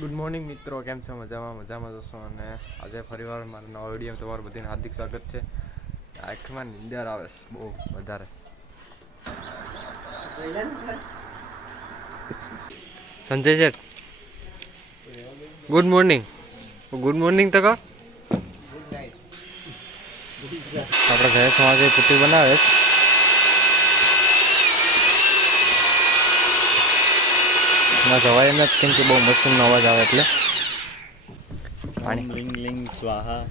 Good morning મિત્રો, કેમ છો? મજામાં જશો. અને આજે ફરીવાર મારા નવા વિડીયો તમારું બધાને હાર્દિક સ્વાગત છે. આંખમાં નીંદર આવે છે બહુ વધારે. સંજય શેઠ, ગુડ મોર્નિંગ. ગુડ મોર્નિંગ તો કહો. આપણે ઘરે સમાજે પુટ્ટી બનાવે છે. ના જવાય એમ જ, કેમ કે બહુ મશીનનો અવાજ આવે એટલે. પાણી લિંગ લિંગ સ્વાહા.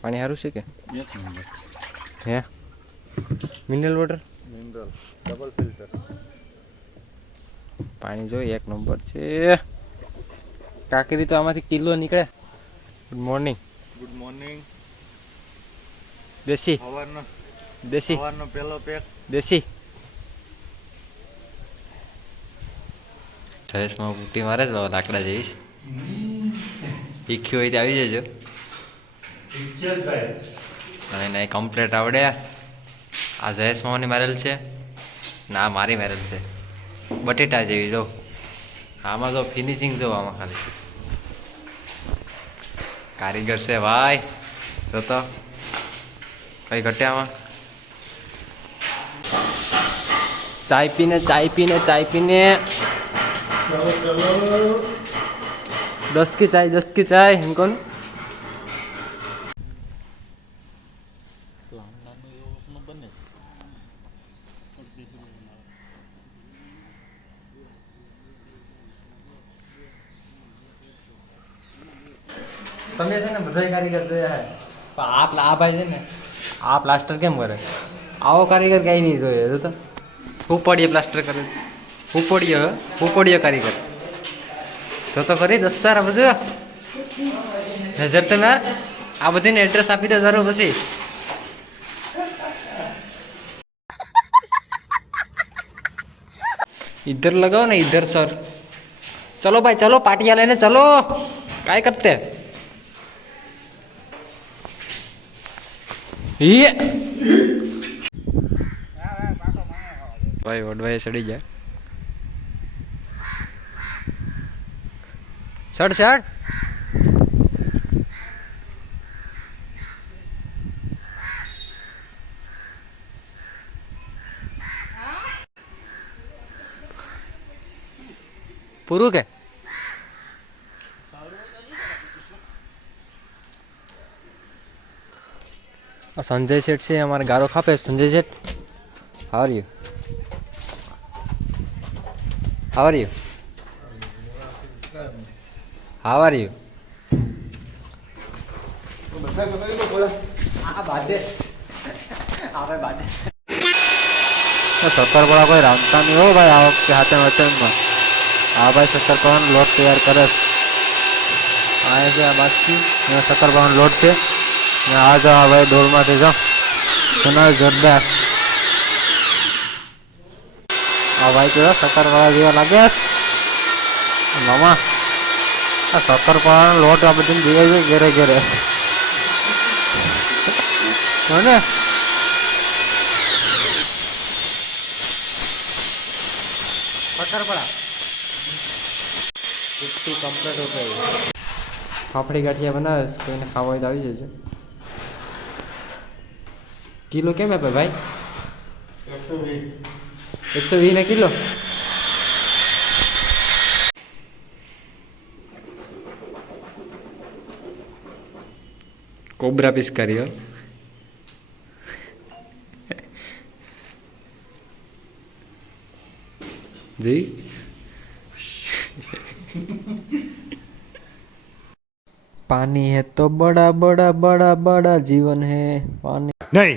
પાણી સારું છે કે એક નંબર. હે mineral water mineral double filter પાણી જોઈએ એક નંબર છે. કાકરી તો આમાંથી કિલો નીકળે. Good morning. Good morning. દેશી દેશી સવારનો પહેલો પેક દેશી. ડ્રેસમાં પુટ્ટી મારે જ બાબા, લાકડા જઈશ. શીખ્યું હોય તો આવી જજો. નહીં નહીં, કમ્પ્લેટ આવડે. આ જયેશ મામાની મેરેલ છે, ના મારી મેરેલ છે. બટેટા જેવી જો આમાં, તો ફિનિશિંગ જો આમાં ખાલી કારીગર છે ભાઈ. જો તો કઈ ઘટે આમાં. ચાય પીને 10 की चाय इनको તમે છે ને બધા કારીગર જોયા હે, પણ આ ભાઈ છે ને આ પ્લાસ્ટર કેમ કરે? આવો કારીગર કઈ નહીં જોઈએ. તો ફૂપડીએ પ્લાસ્ટર કરે, ફૂપડીએ કારીગર. તો કરી દસ્તાર બધું નજર. તમે આ બધીને એડ્રેસ આપી દે જરૂર. પછી इधर लगाओ ना, इधर सर. चलो भाई चलो, पाटिया लेने चलो. काय करते ये भाई वडवाए चढ़ी जाए. चढ़ પૂરું કે સંજય શેઠ છે અમારે ગારો ખાપે. Sanjay Sheth, how are you? How are you? How are you? શક્કરપારા કોઈ રાખતા નહીં હો ભાઈ આ વખતે હાથે વચનમાં. હા ભાઈ, શક્કરપારાનો લોટ તૈયાર કરે. આ છે આ બાસ્કી, એમાં શક્કરપારાનો લોટ છે. ને આ જો આ ભાઈ ડોલમાંથી જાઓ એના જોરદાર. આ ભાઈ કેવા શક્કરપારા જેવા લાગે મામા. આ શક્કરપારાનો લોટ આ બધી દેવાય છે ઘેરે ઘેરે ને. શક્કરપારા કમ્પ્લીટ હોતા. ફાફડી ગાંઠિયા બનાવે, કોઈને ખાવા હોય તો આવી જજો. કિલો કેમ આપે ભાઈ? 120 ને કિલો. કોબરા પીસ કર્યો જી. पानी है तो बड़ा बड़ा बड़ा बड़ा जीवन है पानी नहीं